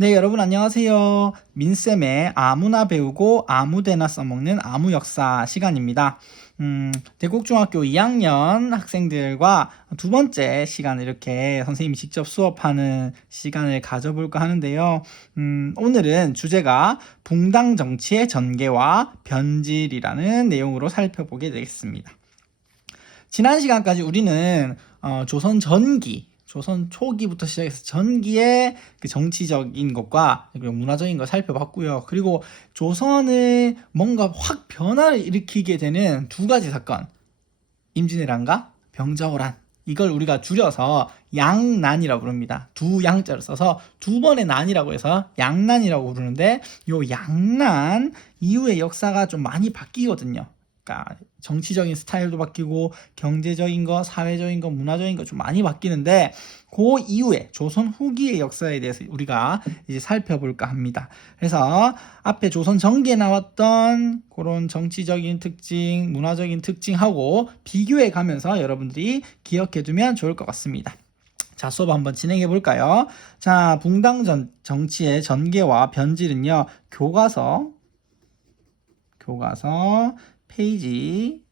네, 여러분 안녕하세요. 민쌤의 아무나 배우고 아무데나 써먹는 아무 역사 시간입니다. 대국중학교 2학년 학생들과 두 번째 시간을 이렇게 선생님이 직접 수업하는 시간을 가져볼까 하는데요. 오늘은 주제가 붕당 정치의 전개와 변질이라는 내용으로 살펴보게 되겠습니다. 지난 시간까지 우리는 조선 전기, 조선 초기부터 시작해서 전기의 그 정치적인 것과 그리고 문화적인 걸 살펴봤고요. 그리고 조선을 뭔가 확 변화를 일으키게 되는 두 가지 사건, 임진왜란과 병자호란. 이걸 우리가 줄여서 양난이라고 부릅니다. 두 양자를 써서 두 번의 난이라고 해서 양난이라고 부르는데, 요 양난 이후의 역사가 좀 많이 바뀌거든요. 그러니까 정치적인 스타일도 바뀌고 경제적인 거, 사회적인 거, 문화적인 거 좀 많이 바뀌는데, 그 이후에 조선 후기의 역사에 대해서 우리가 이제 살펴볼까 합니다. 그래서 앞에 조선 전기에 나왔던 그런 정치적인 특징, 문화적인 특징하고 비교해 가면서 여러분들이 기억해 두면 좋을 것 같습니다. 자, 수업 한번 진행해 볼까요? 자, 붕당 정치의 전개와 변질은요, 교과서 페이지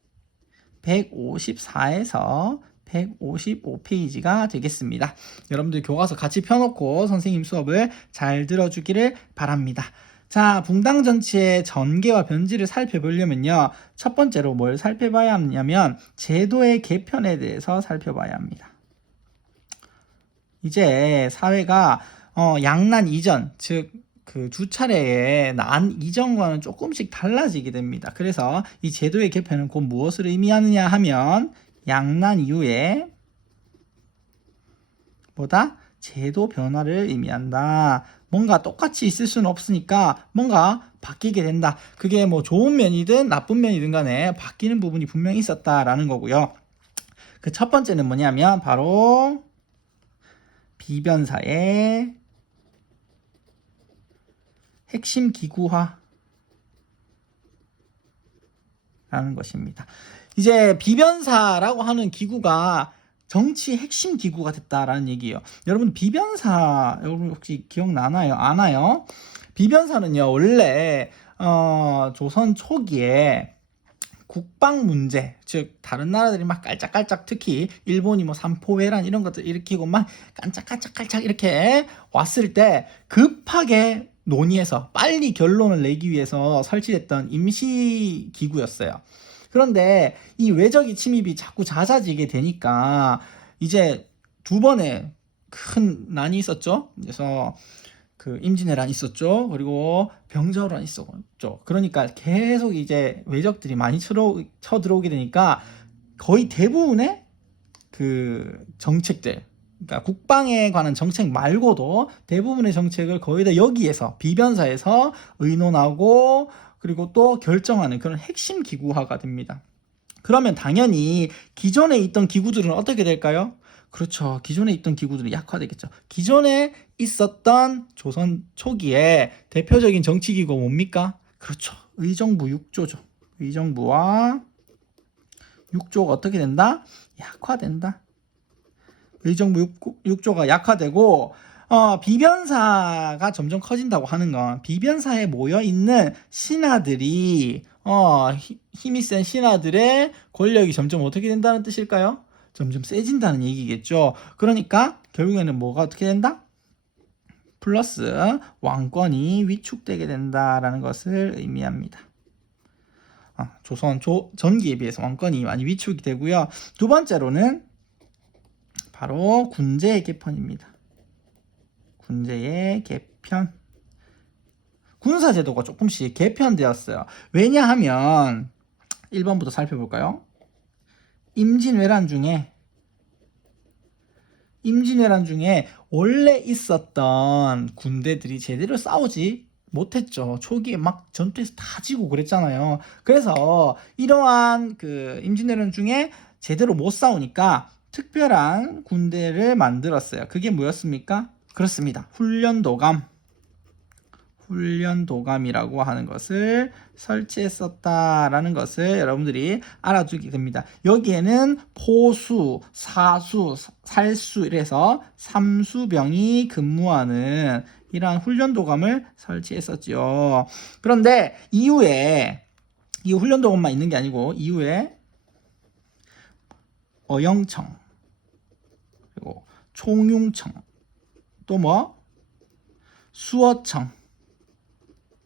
154에서 155페이지가 되겠습니다. 여러분들 교과서 같이 펴놓고 선생님 수업을 잘 들어주기를 바랍니다. 자, 붕당 정치의 전개와 변질을 살펴보려면요, 첫 번째로 뭘 살펴봐야 하냐면 제도의 개편에 대해서 살펴봐야 합니다. 이제 사회가 양난 이전, 즉 그 두 차례의 난 이전과는 조금씩 달라지게 됩니다. 그래서 이 제도의 개편은 곧 무엇을 의미하느냐 하면 양난 이후에 뭐다? 제도 변화를 의미한다. 뭔가 똑같이 있을 수는 없으니까 뭔가 바뀌게 된다. 그게 뭐 좋은 면이든 나쁜 면이든 간에 바뀌는 부분이 분명히 있었다라는 거고요. 그 첫 번째는 뭐냐면 바로 비변사의 핵심 기구화라는 것입니다. 이제 비변사라고 하는 기구가 정치 핵심 기구가 됐다라는 얘기예요. 여러분 비변사 여러분 혹시 기억나나요? 아나요? 비변사는요 원래 조선 초기에 국방 문제, 즉 다른 나라들이 막 깔짝깔짝, 특히 일본이 뭐 삼포회란 이런 것들 일으키고 막 깐짝깐짝깔짝 이렇게 왔을 때 급하게 논의해서 빨리 결론을 내기 위해서 설치됐던 임시 기구였어요. 그런데 이 외적인 침입이 자꾸 잦아지게 되니까 이제 두 번의 큰 난이 있었죠. 그래서 그 임진왜란 있었죠. 그리고 병자호란 있었죠. 그러니까 계속 이제 외적들이 많이 쳐들어오게 되니까 거의 대부분의 그 정책들, 그러니까 국방에 관한 정책 말고도 대부분의 정책을 거의 다 여기에서 비변사에서 의논하고 그리고 또 결정하는 그런 핵심 기구화가 됩니다. 그러면 당연히 기존에 있던 기구들은 어떻게 될까요? 그렇죠. 기존에 있던 기구들은 약화되겠죠. 기존에 있었던 조선 초기에 대표적인 정치기구가 뭡니까? 그렇죠. 의정부 6조죠. 의정부와 6조가 어떻게 된다? 약화된다. 의정부 6조가 약화되고 비변사가 점점 커진다고 하는 건 비변사에 모여있는 신하들이 힘이 센 신하들의 권력이 점점 어떻게 된다는 뜻일까요? 점점 세진다는 얘기겠죠. 그러니까 결국에는 뭐가 어떻게 된다? 플러스 왕권이 위축되게 된다라는 것을 의미합니다. 조선 전기에 비해서 왕권이 많이 위축이 되고요. 두 번째로는 바로 군제의 개편입니다. 군제의 개편. 군사제도가 조금씩 개편되었어요. 왜냐하면 1번부터 살펴볼까요? 임진왜란 중에 원래 있었던 군대들이 제대로 싸우지 못했죠. 초기에 막 전투에서 다 지고 그랬잖아요. 그래서 이러한 그 임진왜란 중에 제대로 못 싸우니까 특별한 군대를 만들었어요. 그게 뭐였습니까? 그렇습니다. 훈련도감이라고 하는 것을 설치했었다라는 것을 여러분들이 알아두게 됩니다. 여기에는 포수, 사수, 살수 이래서 삼수병이 근무하는 이러한 훈련도감을 설치했었죠. 그런데 이후에 이 훈련도감만 있는 게 아니고 이후에 어영청, 그리고 총융청, 또 뭐 수어청,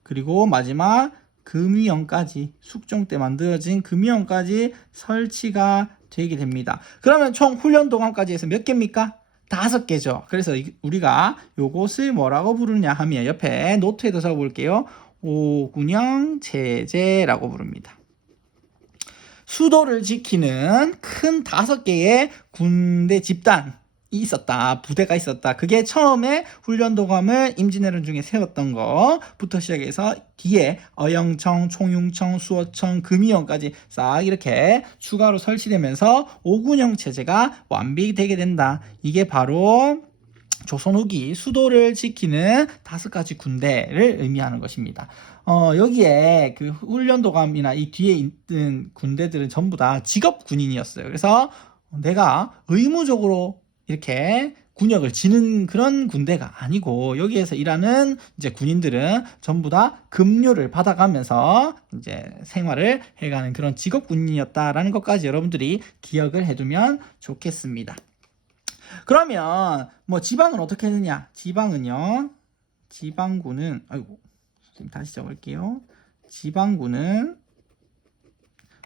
그리고 마지막 금위원까지, 숙종 때 만들어진 금위원까지 설치가 되게 됩니다. 그러면 총 훈련도감까지 해서 몇 개입니까? 5개죠. 그래서 우리가 요것을 뭐라고 부르냐 하면 옆에 노트에도 적어볼게요. 오군영 체제라고 부릅니다. 수도를 지키는 큰 5개의 군대 집단이 있었다. 부대가 있었다. 그게 처음에 훈련도감을 임진왜란 중에 세웠던 거부터 시작해서 뒤에 어영청, 총융청, 수어청, 금위원까지 싹 이렇게 추가로 설치되면서 오군영 체제가 완비되게 된다. 이게 바로 조선 후기 수도를 지키는 5가지 군대를 의미하는 것입니다. 여기에 그 훈련도감이나 이 뒤에 있는 군대들은 전부 다 직업 군인이었어요. 그래서 내가 의무적으로 이렇게 군역을 지는 그런 군대가 아니고 여기에서 일하는 이제 군인들은 전부 다 급료를 받아가면서 이제 생활을 해가는 그런 직업 군인이었다라는 것까지 여러분들이 기억을 해두면 좋겠습니다. 그러면 뭐 지방은 어떻게 했느냐? 지방은요. 지방군은 아이고 선생님 다시 적을게요. 지방군은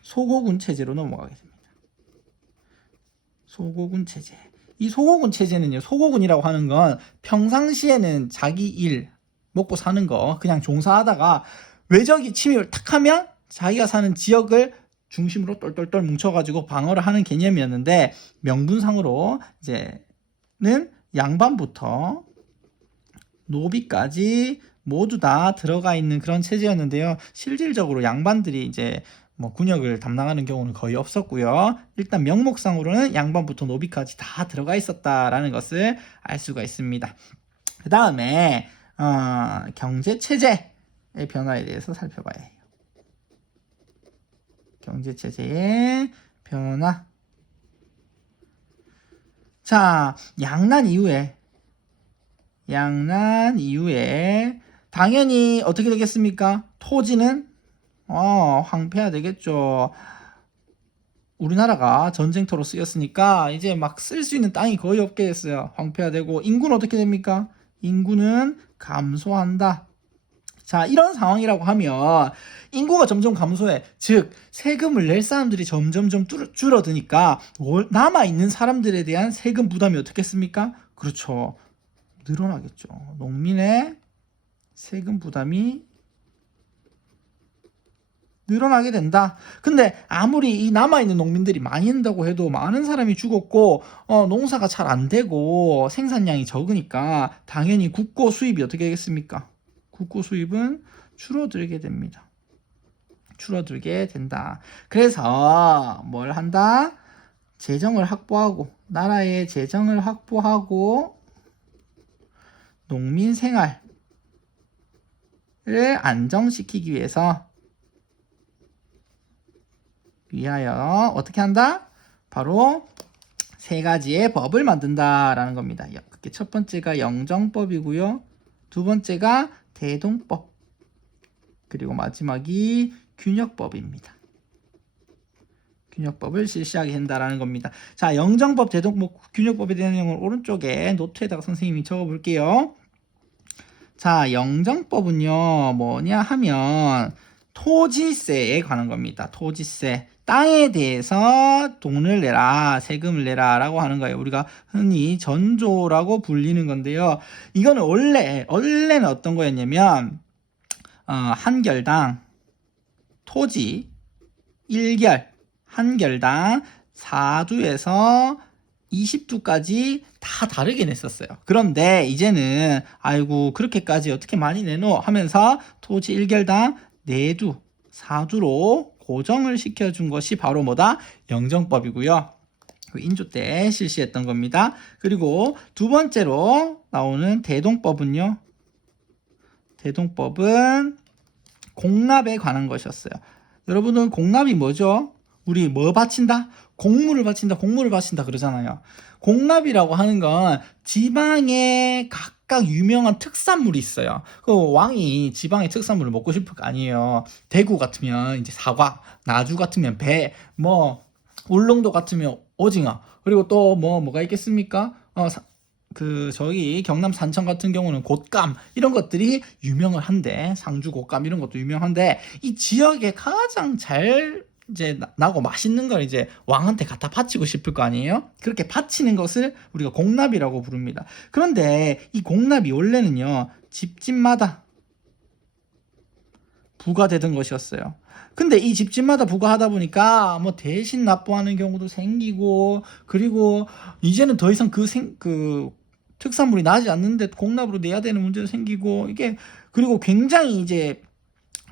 소고군 체제로 넘어가겠습니다. 소고군 체제. 이 소고군 체제는요. 소고군이라고 하는 건 평상시에는 자기 일 먹고 사는 거 그냥 종사하다가 외적이 침입을 탁 하면 자기가 사는 지역을 중심으로 똘똘똘 뭉쳐가지고 방어를 하는 개념이었는데 명분상으로 이제는 양반부터 노비까지 모두 다 들어가 있는 그런 체제였는데요. 실질적으로 양반들이 이제 뭐 군역을 담당하는 경우는 거의 없었고요. 일단 명목상으로는 양반부터 노비까지 다 들어가 있었다라는 것을 알 수가 있습니다. 그 다음에 경제 체제의 변화에 대해서 살펴봐야 해요. 경제체제의 변화. 자, 양난 이후에 당연히 어떻게 되겠습니까? 토지는 황폐화 되겠죠. 우리나라가 전쟁터로 쓰였으니까 이제 막 쓸 수 있는 땅이 거의 없게 됐어요. 황폐화되고 인구는 어떻게 됩니까? 인구는 감소한다. 자, 이런 상황이라고 하면 인구가 점점 감소해. 즉 세금을 낼 사람들이 점점점 줄어드니까 남아있는 사람들에 대한 세금 부담이 어떻겠습니까? 그렇죠. 늘어나겠죠. 농민의 세금 부담이 늘어나게 된다. 근데 아무리 이 남아있는 농민들이 많이 한다고 해도 많은 사람이 죽었고 농사가 잘 안 되고 생산량이 적으니까 당연히 국고 수입이 어떻게 되겠습니까? 국고 수입은 줄어들게 됩니다. 줄어들게 된다. 그래서 뭘 한다? 재정을 확보하고 나라의 재정을 확보하고 농민 생활을 안정시키기 위하여 어떻게 한다? 바로 3가지의 법을 만든다라는 겁니다. 그게 첫 번째가 영정법이고요. 두 번째가 대동법, 그리고 마지막이 균역법입니다. 균역법을 실시하게 된다라는 겁니다. 자, 영정법, 대동법, 균역법에 대한 내용을 오른쪽에 노트에다가 선생님이 적어볼게요. 자, 영정법은요 뭐냐 하면 토지세에 관한 겁니다. 토지세, 땅에 대해서 돈을 내라, 세금을 내라 라고 하는 거예요. 우리가 흔히 전조라고 불리는 건데요. 이거는 원래는 어떤 거였냐면 한 결당 토지 1결, 한 결당 4두에서 20두까지 다 다르게 냈었어요. 그런데 이제는 아이고 그렇게까지 어떻게 많이 내노 하면서 토지 1결당 4두, 4두로 고정을 시켜준 것이 바로 뭐다? 영정법이고요. 인조 때 실시했던 겁니다. 그리고 두 번째로 나오는 대동법은요. 대동법은 공납에 관한 것이었어요. 여러분은 공납이 뭐죠? 우리 뭐 바친다? 공물을 바친다, 공물을 바친다 그러잖아요. 공납이라고 하는 건 지방에 각각 유명한 특산물이 있어요. 그 왕이 지방의 특산물을 먹고 싶을 거 아니에요. 대구 같으면 이제 사과, 나주 같으면 배, 뭐 울릉도 같으면 오징어, 그리고 또 뭐가 있겠습니까? 저기 경남 산청 같은 경우는 곶감 이런 것들이 유명을 한데, 상주 곶감 이런 것도 유명한데, 이 지역에 가장 잘 이제 나고 맛있는 걸 이제 왕한테 갖다 바치고 싶을 거 아니에요? 그렇게 바치는 것을 우리가 공납이라고 부릅니다. 그런데 이 공납이 원래는요, 집집마다 부과되던 것이었어요. 근데 이 집집마다 부과하다 보니까 뭐 대신 납부하는 경우도 생기고, 그리고 이제는 더 이상 그 특산물이 나지 않는데 공납으로 내야 되는 문제도 생기고, 이게 그리고 굉장히 이제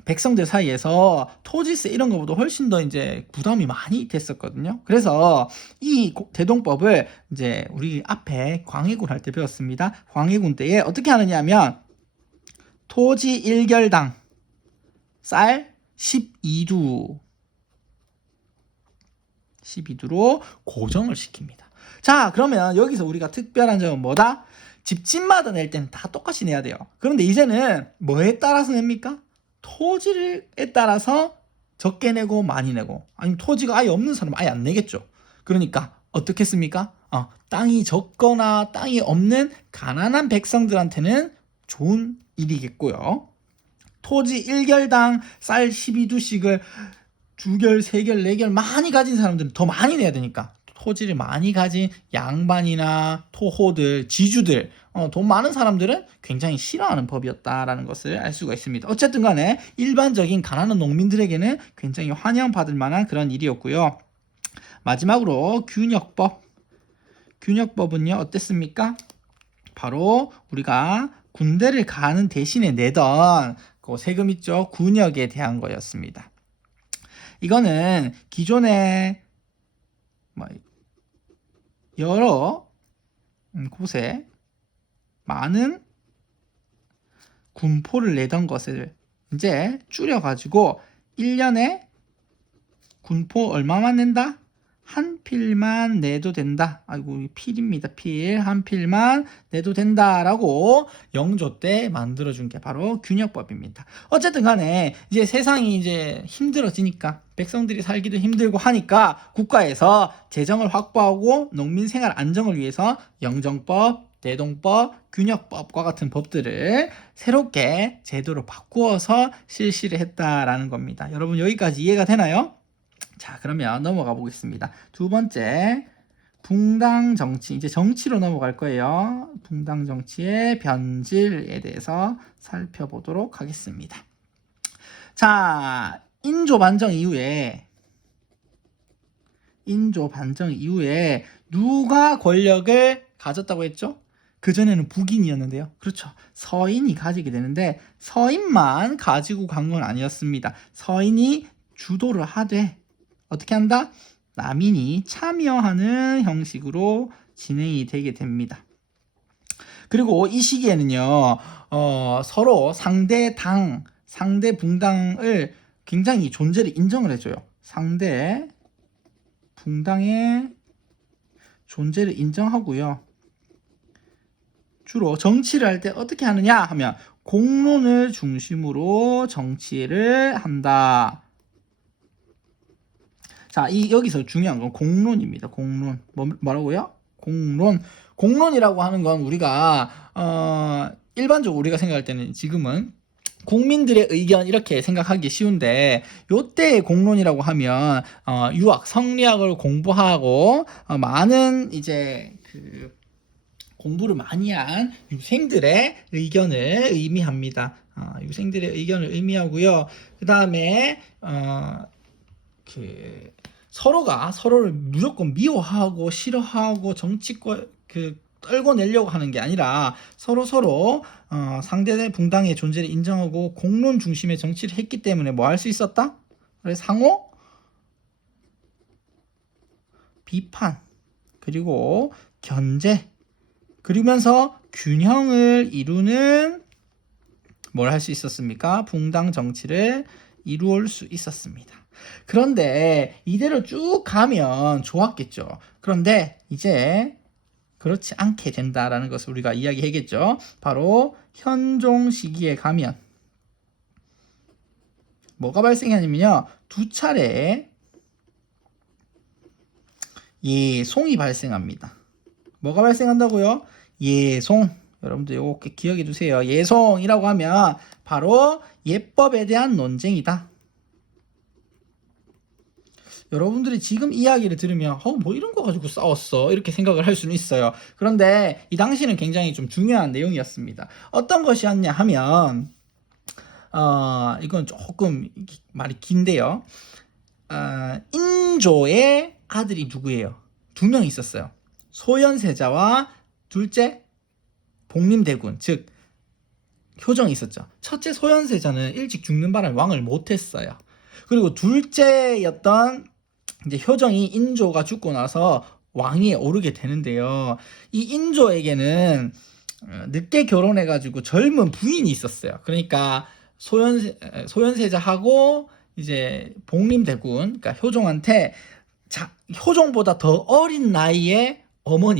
백성들 사이에서 토지세 이런 것보다 훨씬 더 이제 부담이 많이 됐었거든요. 그래서 이 대동법을 이제 우리 앞에 광해군 할 때 배웠습니다. 광해군 때에 어떻게 하느냐 하면 토지 1결당 쌀 12두로 고정을 시킵니다. 자, 그러면 여기서 우리가 특별한 점은 뭐다? 집집마다 낼 때는 다 똑같이 내야 돼요. 그런데 이제는 뭐에 따라서 냅니까? 토지에 따라서 적게 내고 많이 내고, 아니면 토지가 아예 없는 사람은 아예 안 내겠죠. 그러니까 어떻게 했습니까? 땅이 적거나 땅이 없는 가난한 백성들한테는 좋은 일이겠고요. 토지 1결당 쌀 12두씩을 2결, 3결, 4결 많이 가진 사람들은 더 많이 내야 되니까, 토지를 많이 가진 양반이나 토호들, 지주들, 돈 많은 사람들은 굉장히 싫어하는 법이었다라는 것을 알 수가 있습니다. 어쨌든 간에 일반적인 가난한 농민들에게는 굉장히 환영받을 만한 그런 일이었고요. 마지막으로 균역법. 균역법은요, 어땠습니까? 바로 우리가 군대를 가는 대신에 내던 그 세금 있죠? 군역에 대한 거였습니다. 이거는 기존에 여러 곳에 많은 군포를 내던 것을 이제 줄여가지고 1년에 군포 얼마만 낸다? 한 필만 내도 된다. 아이고, 필입니다. 필. 한 필만 내도 된다라고 영조 때 만들어준 게 바로 균역법입니다. 어쨌든 간에 이제 세상이 이제 힘들어지니까, 백성들이 살기도 힘들고 하니까 국가에서 재정을 확보하고 농민 생활 안정을 위해서 영정법, 대동법, 균역법과 같은 법들을 새롭게 제도로 바꾸어서 실시를 했다라는 겁니다. 여러분, 여기까지 이해가 되나요? 자, 그러면 넘어가 보겠습니다. 두 번째, 붕당 정치. 이제 정치로 넘어갈 거예요. 붕당 정치의 변질에 대해서 살펴보도록 하겠습니다. 자, 인조 반정 이후에 누가 권력을 가졌다고 했죠? 그전에는 북인이었는데요. 그렇죠. 서인이 가지게 되는데, 서인만 가지고 간 건 아니었습니다. 서인이 주도를 하되 어떻게 한다? 남인이 참여하는 형식으로 진행이 되게 됩니다. 그리고 이 시기에는요, 서로 상대 붕당을 굉장히 존재를 인정을 해줘요. 상대 붕당의 존재를 인정하고요. 주로 정치를 할 때 어떻게 하느냐 하면 공론을 중심으로 정치를 한다. 자, 여기서 중요한 건 공론입니다. 공론. 뭐라고요? 공론. 공론이라고 하는 건 우리가 일반적으로 우리가 생각할 때는 지금은 국민들의 의견 이렇게 생각하기 쉬운데, 요때의 공론이라고 하면 유학, 성리학을 공부하고 많은 이제 그 공부를 많이 한 유생들의 의견을 의미합니다. 유생들의 의견을 의미하고요. 그 다음에 서로가 서로를 무조건 미워하고 싫어하고 정치권 떨궈내려고 하는 게 아니라 서로 상대 붕당의 존재를 인정하고 공론 중심의 정치를 했기 때문에 뭐 할 수 있었다? 그래서 상호 비판, 그리고 견제, 그러면서 균형을 이루는 뭘 할 수 있었습니까? 붕당 정치를 이루을 수 있었습니다. 그런데 이대로 쭉 가면 좋았겠죠. 그런데 이제 그렇지 않게 된다라는 것을 우리가 이야기하겠죠. 바로 현종 시기에 가면 뭐가 발생하냐면요. 두 차례 예송이 발생합니다. 뭐가 발생한다고요? 예송. 여러분들 이렇게 기억해 두세요. 예송이라고 하면 바로 예법에 대한 논쟁이다. 여러분들이 지금 이야기를 들으면 뭐 이런 거 가지고 싸웠어 이렇게 생각을 할 수는 있어요. 그런데 이 당시는 굉장히 좀 중요한 내용이었습니다. 어떤 것이었냐 하면 이건 조금 말이 긴데요. 인조의 아들이 누구예요? 두 명 있었어요. 소현세자와 둘째 복림대군, 즉 효정이 있었죠. 첫째 소현세자는 일찍 죽는 바람에 왕을 못했어요. 그리고 둘째였던 이제 효정이 인조가 죽고 나서 왕위에 오르게 되는데요. 이 인조에게는 늦게 결혼해가지고 젊은 부인이 있었어요. 그러니까 소현세자하고 이제 복림대군, 그러니까 효종한테 효종보다 더 어린 나이에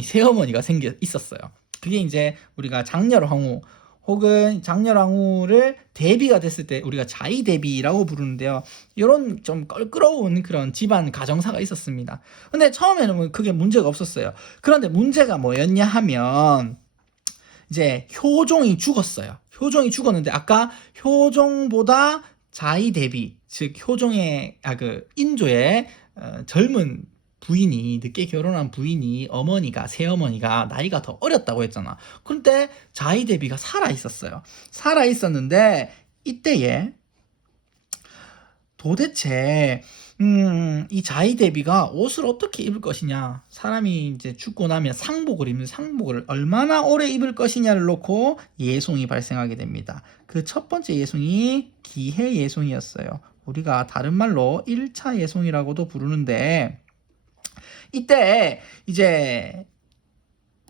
새어머니가 있었어요. 그게 이제 우리가 장렬왕후 혹은 장렬왕후를 대비가 됐을 때 우리가 자의대비라고 부르는데요. 이런 좀 껄끄러운 그런 집안 가정사가 있었습니다. 근데 처음에는 크게 문제가 없었어요. 그런데 문제가 뭐였냐 하면 이제 효종이 죽었어요. 효종이 죽었는데 아까 효종보다 자의대비, 즉 효종의 인조의 젊은 부인이, 늦게 결혼한 부인이, 새어머니가 나이가 더 어렸다고 했잖아. 그런데 자의대비가 살아있었어요. 살아있었는데 이때에 도대체 이 자의대비가 옷을 어떻게 입을 것이냐, 사람이 이제 죽고 나면 상복을 입는 상복을 얼마나 오래 입을 것이냐를 놓고 예송이 발생하게 됩니다. 그 첫 번째 예송이 기해 예송이었어요. 우리가 다른 말로 1차 예송이라고도 부르는데, 이때 이제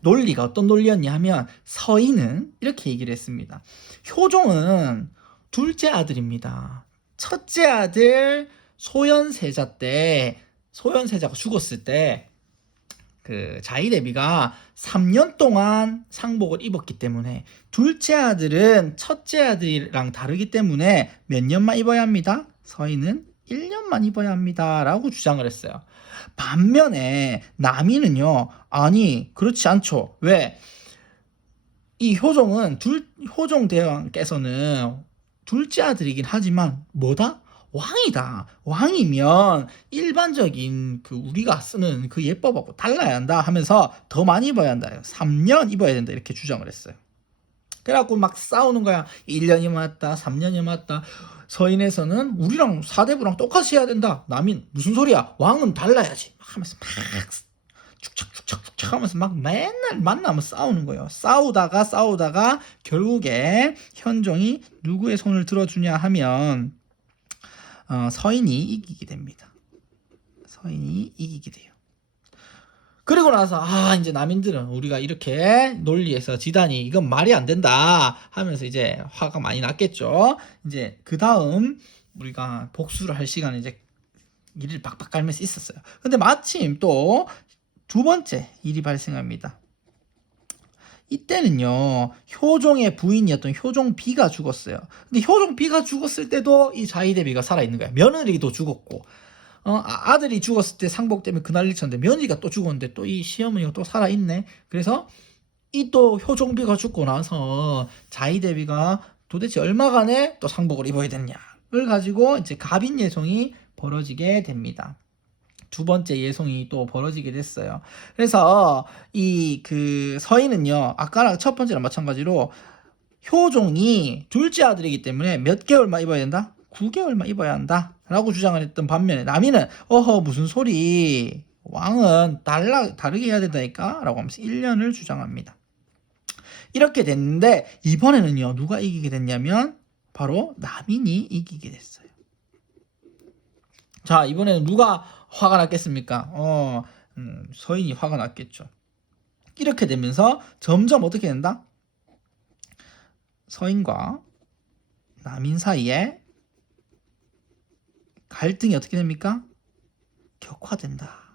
논리가 어떤 논리였냐 하면 서인은 이렇게 얘기를 했습니다. 효종은 둘째 아들입니다. 첫째 아들 소현세자 때, 소현세자가 죽었을 때 그 자의대비가 3년 동안 상복을 입었기 때문에 둘째 아들은 첫째 아들이랑 다르기 때문에 몇 년만 입어야 합니다. 서인은 1년만 입어야 합니다 라고 주장을 했어요. 반면에 남이는요, 아니 그렇지 않죠. 왜? 이 효종대왕께서는 둘째 아들이긴 하지만 뭐다? 왕이다. 왕이면 일반적인 우리가 쓰는 그 예법하고 달라야 한다 하면서 더 많이 입어야 한다. 3년 입어야 된다 이렇게 주장을 했어요. 그래갖고 막 싸우는 거야. 1년이 맞다, 3년이 맞다. 서인에서는 우리랑 사대부랑 똑같이 해야 된다. 남인 무슨 소리야? 왕은 달라야지. 막 하면서 막 축착 하면서 막 맨날 만나면 싸우는 거예요. 싸우다가 결국에 현종이 누구의 손을 들어주냐 하면 서인이 이기게 됩니다. 서인이 이기게 돼요. 그리고 나서 이제 남인들은 우리가 이렇게 논리에서 지단이 이건 말이 안 된다 하면서 이제 화가 많이 났겠죠. 이제 그 다음 우리가 복수를 할 시간에 이제 일을 박박 갈면서 있었어요. 근데 마침 또 두 번째 일이 발생합니다. 이때는요, 효종의 부인이었던 효종비가 죽었어요. 근데 효종비가 죽었을 때도 이 자의대비가 살아있는 거야. 며느리도 죽었고, 아들이 죽었을 때 상복 때문에 그 난리 쳤는데 며느리가 또 죽었는데 또 이 시어머니가 또 살아있네. 그래서 이 또 효종비가 죽고 나서 자의대비가 도대체 얼마간에 또 상복을 입어야 됐냐를 가지고 이제 갑인예송이 벌어지게 됩니다. 두 번째 예송이 또 벌어지게 됐어요. 그래서 이 서인은요, 아까랑 첫 번째랑 마찬가지로 효종이 둘째 아들이기 때문에 몇 개월만 입어야 된다? 9개월만 입어야 한다 라고 주장을 했던 반면에 남이는 무슨 소리, 왕은 다르게 해야 된다니까 라고 하면서 1년을 주장합니다. 이렇게 됐는데 이번에는요, 누가 이기게 됐냐면 바로 남인이 이기게 됐어요. 자, 이번에는 누가 화가 났겠습니까? 서인이 화가 났겠죠. 이렇게 되면서 점점 어떻게 된다? 서인과 남인 사이에 갈등이 어떻게 됩니까? 격화된다.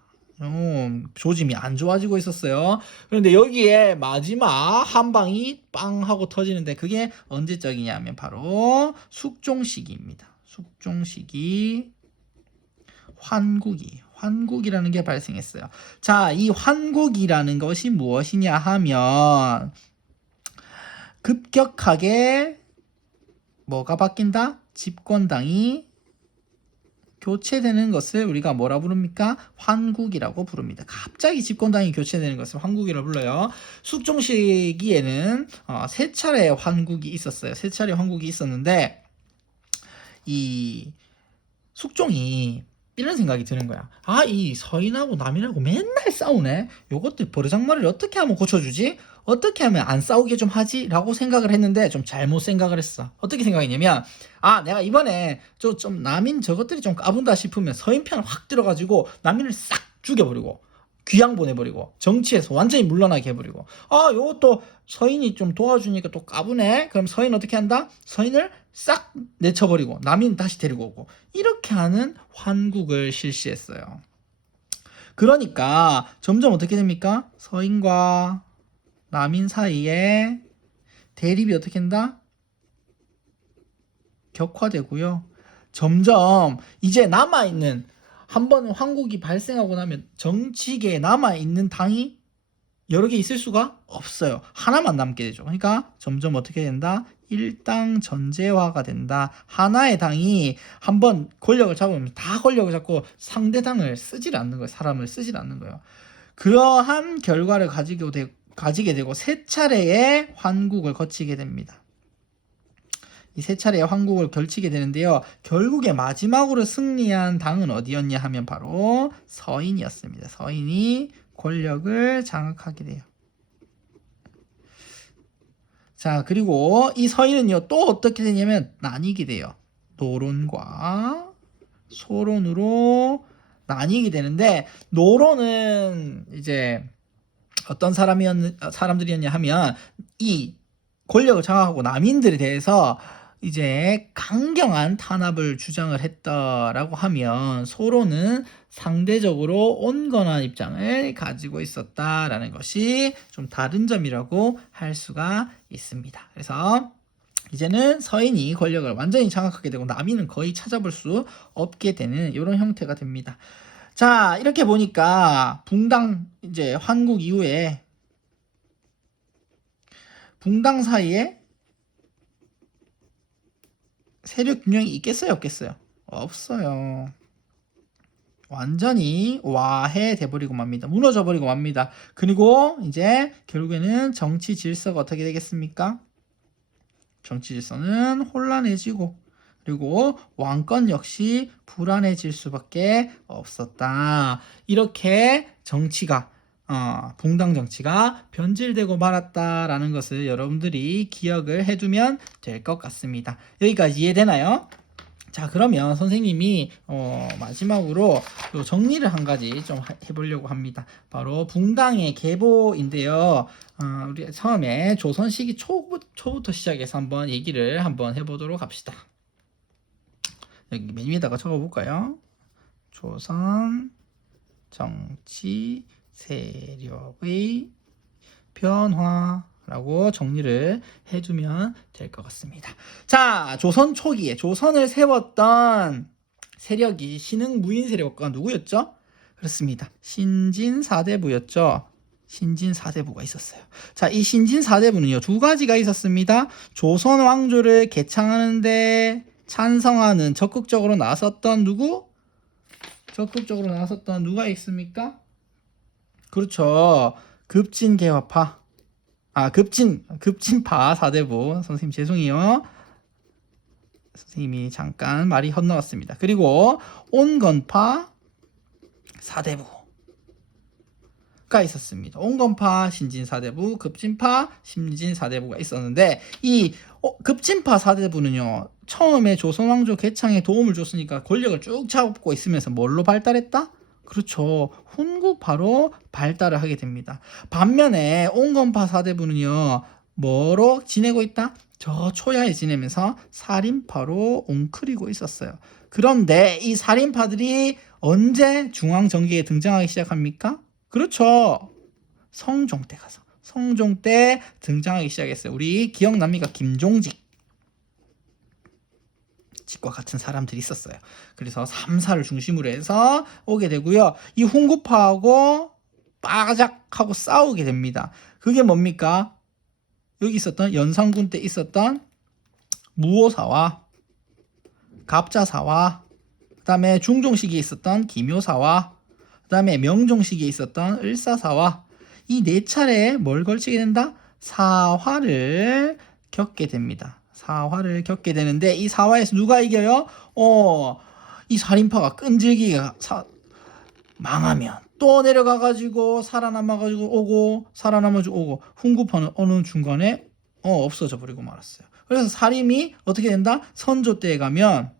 조짐이 안 좋아지고 있었어요. 그런데 여기에 마지막 한 방이 빵 하고 터지는데 그게 언제적이냐면 바로 숙종시기입니다. 숙종시기 환국이라는 게 발생했어요. 자, 이 환국이라는 것이 무엇이냐 하면 급격하게 뭐가 바뀐다? 집권당이 교체되는 것을 우리가 뭐라 부릅니까? 환국이라고 부릅니다. 갑자기 집권당이 교체되는 것을 환국이라고 불러요. 숙종 시기에는 세 차례 환국이 있었어요. 세 차례 환국이 있었는데 이 숙종이 이런 생각이 드는 거야. 이 서인하고 남인하고 맨날 싸우네. 요것들 버르장머리를 어떻게 하면 고쳐주지? 어떻게 하면 안 싸우게 좀 하지? 라고 생각을 했는데 좀 잘못 생각을 했어. 어떻게 생각했냐면 내가 이번에 좀 남인 저것들이 좀 까분다 싶으면 서인 편을 확 들어가지고 남인을 싹 죽여버리고 귀양 보내버리고 정치에서 완전히 물러나게 해버리고 요것도 서인이 좀 도와주니까 또 까부네. 그럼 서인 어떻게 한다? 서인을 싹 내쳐버리고 남인 다시 데리고 오고 이렇게 하는 환국을 실시했어요. 그러니까 점점 어떻게 됩니까? 서인과 남인 사이에 대립이 어떻게 된다? 격화되고요. 점점 이제 남아있는 한번 환국이 발생하고 나면 정치계에 남아있는 당이 여러 개 있을 수가 없어요. 하나만 남게 되죠. 그러니까 점점 어떻게 된다? 일당 전제화가 된다. 하나의 당이 한번 권력을 잡으면 다 권력을 잡고 상대 당을 쓰질 않는 거예요. 사람을 쓰질 않는 거예요. 그러한 결과를 가지게 되고 세 차례의 환국을 거치게 됩니다. 이 세 차례의 환국을 걸치게 되는데요. 결국에 마지막으로 승리한 당은 어디였냐 하면 바로 서인이었습니다. 서인이 권력을 장악하게 돼요. 자, 그리고 이 서인은요, 또 어떻게 되냐면 나뉘게 돼요. 노론과 소론으로 나뉘게 되는데, 노론은 이제 어떤 사람들이었냐 하면, 이 권력을 장악하고 남인들에 대해서 이제 강경한 탄압을 주장을 했다라고 하면, 소론은 상대적으로 온건한 입장을 가지고 있었다라는 것이 좀 다른 점이라고 할 수가 있습니다. 그래서 이제는 서인이 권력을 완전히 장악하게 되고 남인은 거의 찾아볼 수 없게 되는 이런 형태가 됩니다. 자, 이렇게 보니까 붕당 이제 환국 이후에 붕당 사이에 세력 균형이 있겠어요, 없겠어요? 없어요. 완전히 와해돼 버리고 맙니다. 무너져 버리고 맙니다. 그리고 이제 결국에는 정치 질서가 어떻게 되겠습니까? 정치 질서는 혼란해지고 그리고 왕권 역시 불안해질 수밖에 없었다. 이렇게 정치가 붕당 정치가 변질되고 말았다라는 것을 여러분들이 기억을 해두면 될 것 같습니다. 여기까지 이해되나요? 자, 그러면 선생님이 마지막으로 정리를 한 가지 좀 해보려고 합니다. 바로 붕당의 계보인데요. 우리 처음에 조선 시기 초부터 시작해서 한번 얘기를 한번 해보도록 합시다. 여기 맨 위에다가 적어볼까요? 조선 정치 세력의 변화라고 정리를 해주면 될 것 같습니다. 자, 조선 초기에 조선을 세웠던 세력이 신흥무인 세력과 누구였죠? 그렇습니다. 신진사대부였죠. 신진사대부가 있었어요. 자, 이 신진사대부는요, 두 가지가 있었습니다. 조선 왕조를 개창하는데 찬성하는 적극적으로 나섰던 누구? 적극적으로 나섰던 누가 있습니까? 그렇죠. 급진개화파. 급진파 사대부. 선생님 죄송해요. 선생님이 잠깐 말이 헛나왔습니다. 그리고 온건파 사대부가 있었습니다. 온건파 신진사대부, 급진파 신진사대부가 있었는데 이 급진파 사대부는요, 처음에 조선왕조 개창에 도움을 줬으니까 권력을 쭉 잡고 있으면서 뭘로 발달했다? 그렇죠. 훈구파로 발달을 하게 됩니다. 반면에 온건파 사대부는요, 뭐로 지내고 있다? 저 초야에 지내면서 살인파로 웅크리고 있었어요. 그런데 이 살인파들이 언제 중앙 정계에 등장하기 시작합니까? 그렇죠. 성종 때 가서. 성종 때 등장하기 시작했어요. 우리 기억납니까? 김종직과 같은 사람들이 있었어요. 그래서 3사를 중심으로 해서 오게 되고요. 이 훈구파하고 빠작하고 싸우게 됩니다. 그게 뭡니까? 여기 있었던 연산군 때 있었던 무오사와 갑자사와 그 다음에 중종 시기에 있었던 기묘사와 그 다음에 명종 시기에 있었던 을사사와 이 네 차례에 뭘 걸치게 된다? 사화를 겪게 됩니다. 사화를 겪게 되는데 이 사화에서 누가 이겨요? 이 살인파가 끈질기게 망하면 또 내려가가지고 살아남아가지고 오고 살아남아가지고 오고 훈구파는 어느 중간에 없어져 버리고 말았어요. 그래서 살인이 어떻게 된다? 선조 때에 가면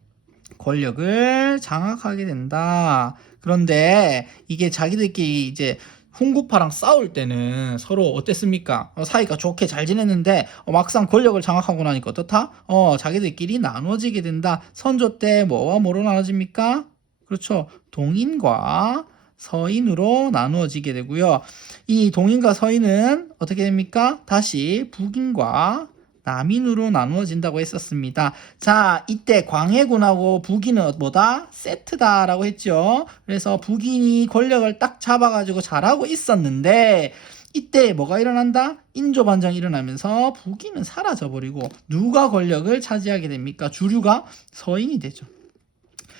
권력을 장악하게 된다. 그런데 이게 자기들끼리 이제 훈구파랑 싸울 때는 서로 어땠습니까? 사이가 좋게 잘 지냈는데 막상 권력을 장악하고 나니까 어떻다? 자기들끼리 나눠지게 된다. 선조 때 뭐와 뭐로 나눠집니까? 그렇죠. 동인과 서인으로 나누어지게 되고요. 이 동인과 서인은 어떻게 됩니까? 다시 북인과 남인으로 나누어진다고 했었습니다. 자, 이때 광해군하고 북인은 뭐다? 세트다라고 했죠. 그래서 북인이 권력을 딱 잡아가지고 잘하고 있었는데 이때 뭐가 일어난다? 인조반정이 일어나면서 북인은 사라져버리고 누가 권력을 차지하게 됩니까? 주류가 서인이 되죠.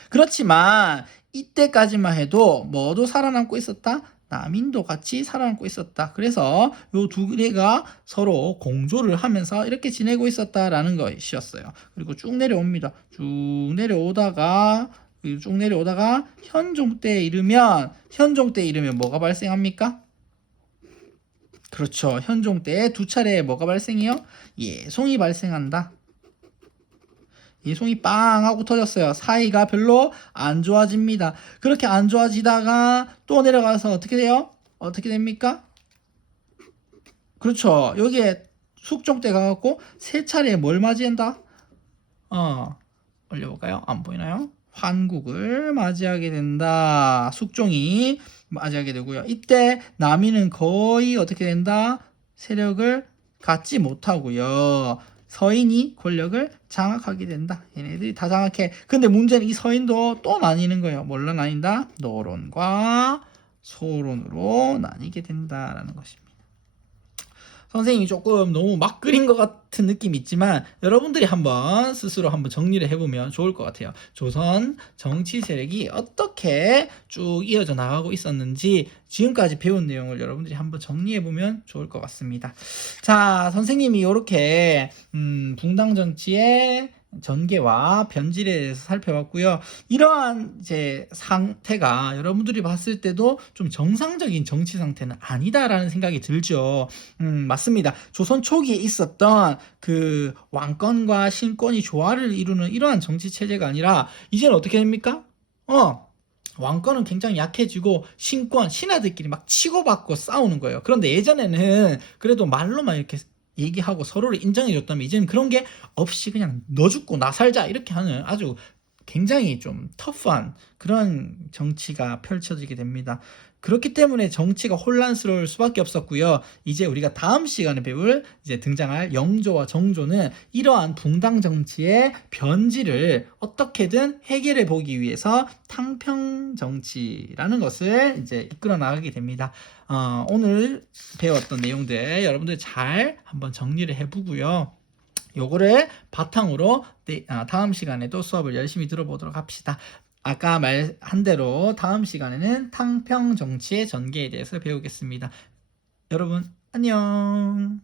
그렇지만 이때까지만 해도 뭐도 살아남고 있었다? 남인도 같이 살아남고 있었다. 그래서 요 두 개가 서로 공조를 하면서 이렇게 지내고 있었다라는 것이었어요. 그리고 쭉 내려옵니다. 쭉 내려오다가 현종 때에 이르면 뭐가 발생합니까? 그렇죠. 현종 때에 두 차례 뭐가 발생해요? 예송이 발생한다. 예송이 빵 하고 터졌어요. 사이가 별로 안 좋아집니다. 그렇게 안 좋아지다가 또 내려가서 어떻게 돼요? 어떻게 됩니까? 그렇죠. 여기에 숙종 때 가갖고 세 차례 뭘 맞이한다? 올려볼까요? 안 보이나요? 환국을 맞이하게 된다. 숙종이 맞이하게 되고요. 이때 남이는 거의 어떻게 된다? 세력을 갖지 못하고요. 서인이 권력을 장악하게 된다. 얘네들이 다 장악해. 근데 문제는 이 서인도 또 나뉘는 거예요. 뭘로 나뉜다? 노론과 소론으로 나뉘게 된다라는 것입니다. 선생님이 조금 너무 막 그린 것 같은 느낌이 있지만 여러분들이 한번 스스로 한번 정리를 해보면 좋을 것 같아요. 조선 정치 세력이 어떻게 쭉 이어져 나가고 있었는지 지금까지 배운 내용을 여러분들이 한번 정리해보면 좋을 것 같습니다. 자, 선생님이 이렇게 붕당 정치의 전개와 변질에 대해서 살펴봤고요. 이러한 이제 상태가 여러분들이 봤을 때도 좀 정상적인 정치 상태는 아니다라는 생각이 들죠. 맞습니다. 조선 초기에 있었던 그 왕권과 신권이 조화를 이루는 이러한 정치 체제가 아니라 이제는 어떻게 됩니까? 왕권은 굉장히 약해지고 신권, 신하들끼리 막 치고받고 싸우는 거예요. 그런데 예전에는 그래도 말로만 이렇게 얘기하고 서로를 인정해줬다면 이제는 그런 게 없이 그냥 너 죽고 나 살자 이렇게 하는 아주 굉장히 좀 터프한 그런 정치가 펼쳐지게 됩니다. 그렇기 때문에 정치가 혼란스러울 수밖에 없었고요. 이제 우리가 다음 시간에 배울 이제 등장할 영조와 정조는 이러한 붕당 정치의 변질을 어떻게든 해결해 보기 위해서 탕평 정치라는 것을 이제 이끌어 나가게 됩니다. 오늘 배웠던 내용들 여러분들 잘 한번 정리를 해보고요. 요거를 바탕으로 다음 시간에도 수업을 열심히 들어보도록 합시다. 아까 말한 대로 다음 시간에는 탕평 정치의 전개에 대해서 배우겠습니다. 여러분 안녕.